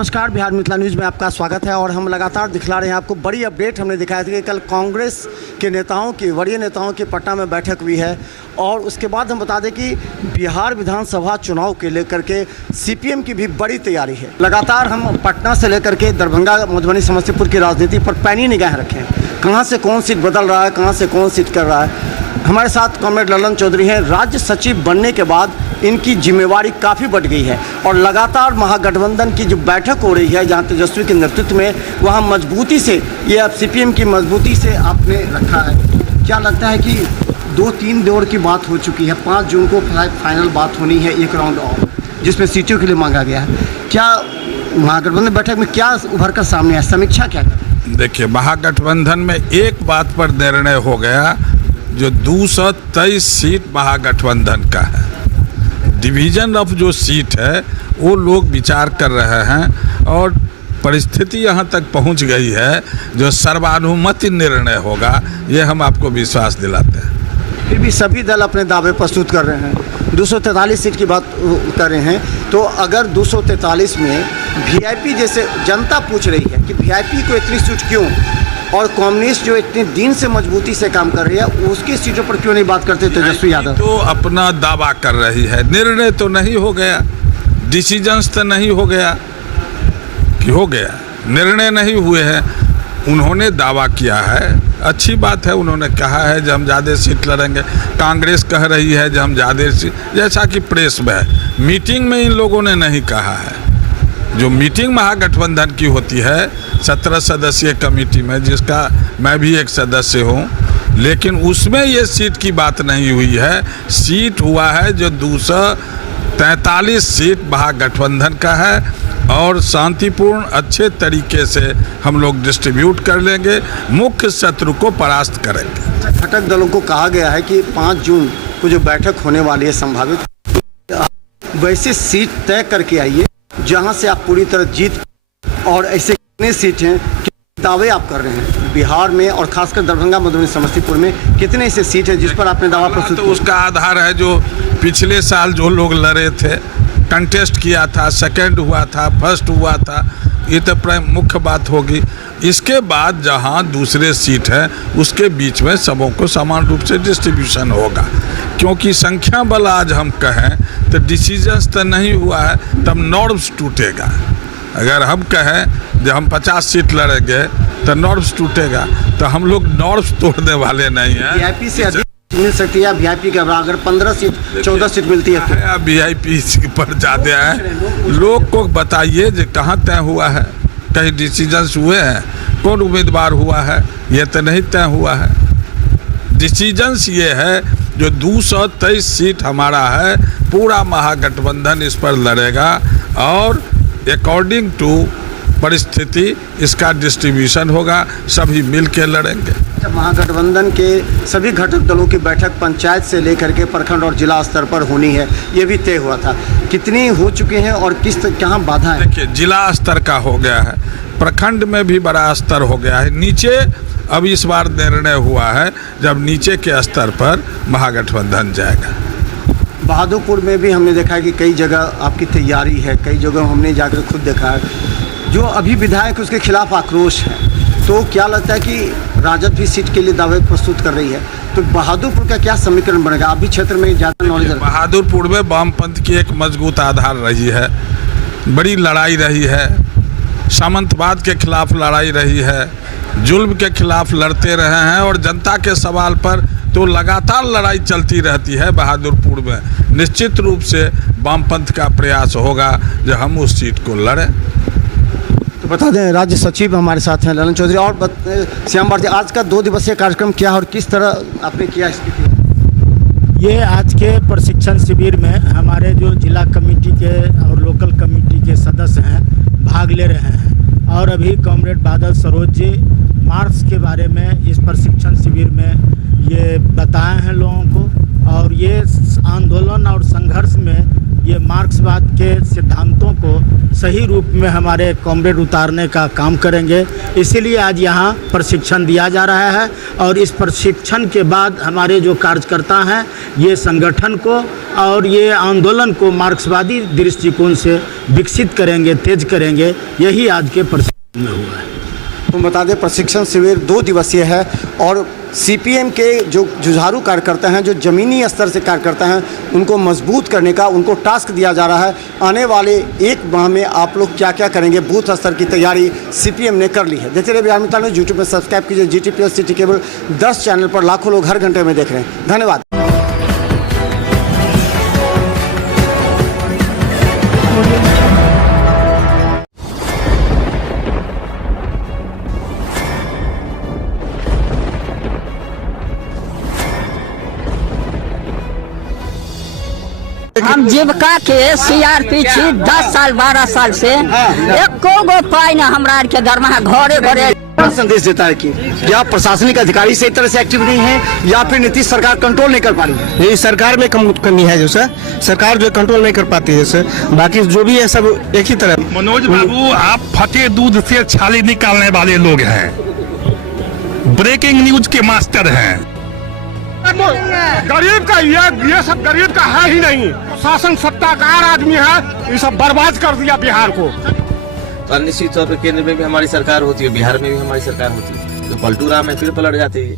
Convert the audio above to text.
नमस्कार, बिहार मिथिला न्यूज़ में आपका स्वागत है। और हम लगातार दिखला रहे हैं आपको बड़ी अपडेट। हमने दिखाया था कि कल कांग्रेस के नेताओं की, वरीय नेताओं की पटना में बैठक हुई है। और उसके बाद हम बता दें कि बिहार विधानसभा चुनाव के लेकर के सीपीएम की भी बड़ी तैयारी है। लगातार हम पटना से लेकर के दरभंगा, मधुबनी, समस्तीपुर की राजनीति पर पैनी निगाह रखें। कहाँ से कौन सीट बदल रहा है, कहाँ से कौन सीट कर रहा है। हमारे साथ कॉमरेड ललन चौधरी हैं। राज्य सचिव बनने के बाद इनकी जिम्मेवारी काफ़ी बढ़ गई है और लगातार महागठबंधन की जो बैठक हो रही है, जहां तेजस्वी के नेतृत्व में, वहां मजबूती से ये अब सीपीएम की मजबूती से आपने रखा है। क्या लगता है कि 2-3 दौर की बात हो चुकी है, 5 जून को फाइनल बात होनी है, एक राउंड और, जिसमें सीटों के लिए मांगा गया है। क्या महागठबंधन बैठक में क्या उभर कर सामने है, समीक्षा क्या है? देखिए, महागठबंधन में एक बात पर निर्णय हो गया, जो 223 सीट महागठबंधन का है। डिवीजन ऑफ जो सीट है वो लोग विचार कर रहे हैं और परिस्थिति यहाँ तक पहुँच गई है जो सर्वानुमति निर्णय होगा, ये हम आपको विश्वास दिलाते हैं। फिर भी सभी दल अपने दावे प्रस्तुत कर रहे हैं। 243 सीट की बात कर रहे हैं, तो अगर 243 में वीआईपी, जैसे जनता पूछ रही है कि वीआईपी को इतनी सीट क्यों, और कम्युनिस्ट जो इतने दिन से मजबूती से काम कर रही है, उसकी सीटों पर क्यों नहीं बात करते तेजस्वी यादव? तो अपना दावा कर रही है, निर्णय तो नहीं हो गया, डिसीजंस तो नहीं हो गया कि हो गया, निर्णय नहीं हुए हैं। उन्होंने दावा किया है, अच्छी बात है। उन्होंने कहा है कि हम ज़्यादा सीट लड़ेंगे। कांग्रेस कह रही है कि हम ज़्यादा सीट, जैसा कि प्रेस में है। मीटिंग में इन लोगों ने नहीं कहा है। जो मीटिंग महागठबंधन की होती है 17 सदस्यीय कमेटी में, जिसका मैं भी एक सदस्य हूँ, लेकिन उसमें ये सीट की बात नहीं हुई है। सीट हुआ है जो 243 सीट महागठबंधन का है और शांतिपूर्ण अच्छे तरीके से हम लोग डिस्ट्रीब्यूट कर लेंगे, मुख्य शत्रु को परास्त करेंगे। घटक दलों को कहा गया है कि 5 जून को जो बैठक होने वाली है संभावित, वैसे सीट तय करके आइए जहां से आप पूरी तरह जीत। और ऐसे कितने सीट हैं, कितने दावे आप कर रहे हैं बिहार में, और खासकर दरभंगा, मधुबनी, समस्तीपुर में कितने ऐसे सीट है जिस पर आपने दावा प्रस्तुत किया? तो उसका आधार है जो पिछले साल जो लोग लड़े थे, कंटेस्ट किया था, सेकंड हुआ था, फर्स्ट हुआ था, ये तो मुख्य बात होगी। इसके बाद जहां दूसरे सीट है उसके बीच में सबों को समान रूप से डिस्ट्रीब्यूशन होगा, क्योंकि संख्या बल आज हम कहें तो डिसीजंस तो नहीं हुआ है, तब नॉर्म्स टूटेगा। अगर हम कहें जब हम 50 सीट लड़ेंगे तो नॉर्म्स टूटेगा, तो हम लोग नॉर्म्स तोड़ने वाले नहीं हैं। वीआईपी से अधिक मिल सकती है, वीआईपी का अगर 15 सीट 14 सीट मिलती है तो वीआईपी पर ज़्यादा है। लोग को बताइए जो कहाँ तय हुआ है, कहीं डिसीजंस हुए हैं, कौन उम्मीदवार हुआ है, ये तो नहीं तय हुआ है। डिसीजंस ये है जो 223 सीट हमारा है, पूरा महागठबंधन इस पर लड़ेगा और अकॉर्डिंग टू परिस्थिति इसका डिस्ट्रीब्यूशन होगा, सभी मिल के लड़ेंगे। महागठबंधन के सभी घटक दलों की बैठक पंचायत से लेकर के प्रखंड और जिला स्तर पर होनी है, ये भी तय हुआ था। कितनी हो चुके हैं और किस कहाँ बाधा है? देखिए, जिला स्तर का हो गया है, प्रखंड में भी बड़ा स्तर हो गया है, नीचे अब इस बार निर्णय हुआ है जब नीचे के स्तर पर महागठबंधन जाएगा। बहादुरपुर में भी हमने देखा है कि कई जगह आपकी तैयारी है, कई जगह हमने जाकर खुद देखा है, जो अभी विधायक उसके खिलाफ आक्रोश है। तो क्या लगता है कि राजद भी सीट के लिए दावे प्रस्तुत कर रही है, तो बहादुरपुर का क्या समीकरण बनेगा? आप भी क्षेत्र में ज़्यादा नॉलेज। बहादुरपुर में वामपंथ की एक मजबूत आधार रही है, बड़ी लड़ाई रही है, सामंतवाद के खिलाफ लड़ाई रही है, जुल्म के खिलाफ लड़ते रहे हैं, और जनता के सवाल पर तो लगातार लड़ाई चलती रहती है बहादुरपुर में। निश्चित रूप से वामपंथ का प्रयास होगा जो हम उस सीट को लड़ें। तो बता दें, राज्य सचिव हमारे साथ हैं ललन चौधरी। और श्याम भारती, आज का 2 दिवसीय कार्यक्रम क्या और किस तरह आपने किया इसकी? ये आज के प्रशिक्षण शिविर में हमारे जो जिला कमेटी के और लोकल कमेटी के सदस्य हैं भाग ले रहे हैं, और अभी कॉमरेड बादल सरोज जी मार्क्स के बारे में इस प्रशिक्षण शिविर में ये बताए हैं लोगों को, और ये आंदोलन और संघर्ष में ये मार्क्सवाद के सिद्धांतों को सही रूप में हमारे कॉमरेड उतारने का काम करेंगे। इसीलिए आज यहाँ प्रशिक्षण दिया जा रहा है और इस प्रशिक्षण के बाद हमारे जो कार्यकर्ता हैं ये संगठन को और ये आंदोलन को मार्क्सवादी दृष्टिकोण से विकसित करेंगे, तेज करेंगे। यही आज के प्रशिक्षण में हुआ है। तो बता दें प्रशिक्षण शिविर 2 दिवसीय है और सीपीएम के जो जुझारू कार्यकर्ता हैं, जो ज़मीनी स्तर से कार्यकर्ता हैं, उनको मजबूत करने का उनको टास्क दिया जा रहा है। आने वाले 1 माह में आप लोग क्या क्या करेंगे, बूथ स्तर की तैयारी सीपीएम ने कर ली है। देखते रहिए बिहार मित्र न्यूज़। यूट्यूब में सब्सक्राइब कीजिए GT+ सिटी केबल 10 चैनल पर लाखों लोग हर घंटे में देख रहे हैं। धन्यवाद। हम जीविका के CRP छी 10 साल 12 साल से एको गो पाई न हमरा आर के दरमाहा घरे घरे। संदेश देता है कि क्या प्रशासनिक अधिकारी सही तरह से एक्टिव नहीं है या फिर नीतीश सरकार कंट्रोल नहीं कर पा रही है? ये सरकार में कमी है जो सर, सरकार जो कंट्रोल नहीं कर पाती है सर। बाकी जो भी है सब एक ही तरह। मनोज बाबू, आप फटे दूध से छाली निकालने वाले लोग हैं, ब्रेकिंग न्यूज के मास्टर हैं। गरीब का ये सब गरीब का है ही नहीं। शासन सत्ताकार आदमी है, ये सब बर्बाद कर दिया बिहार को। तो निश्चित तौर पर केंद्र में भी हमारी सरकार होती है, बिहार में भी हमारी सरकार होती है, तो पलटू राम में फिर पलट जाती है।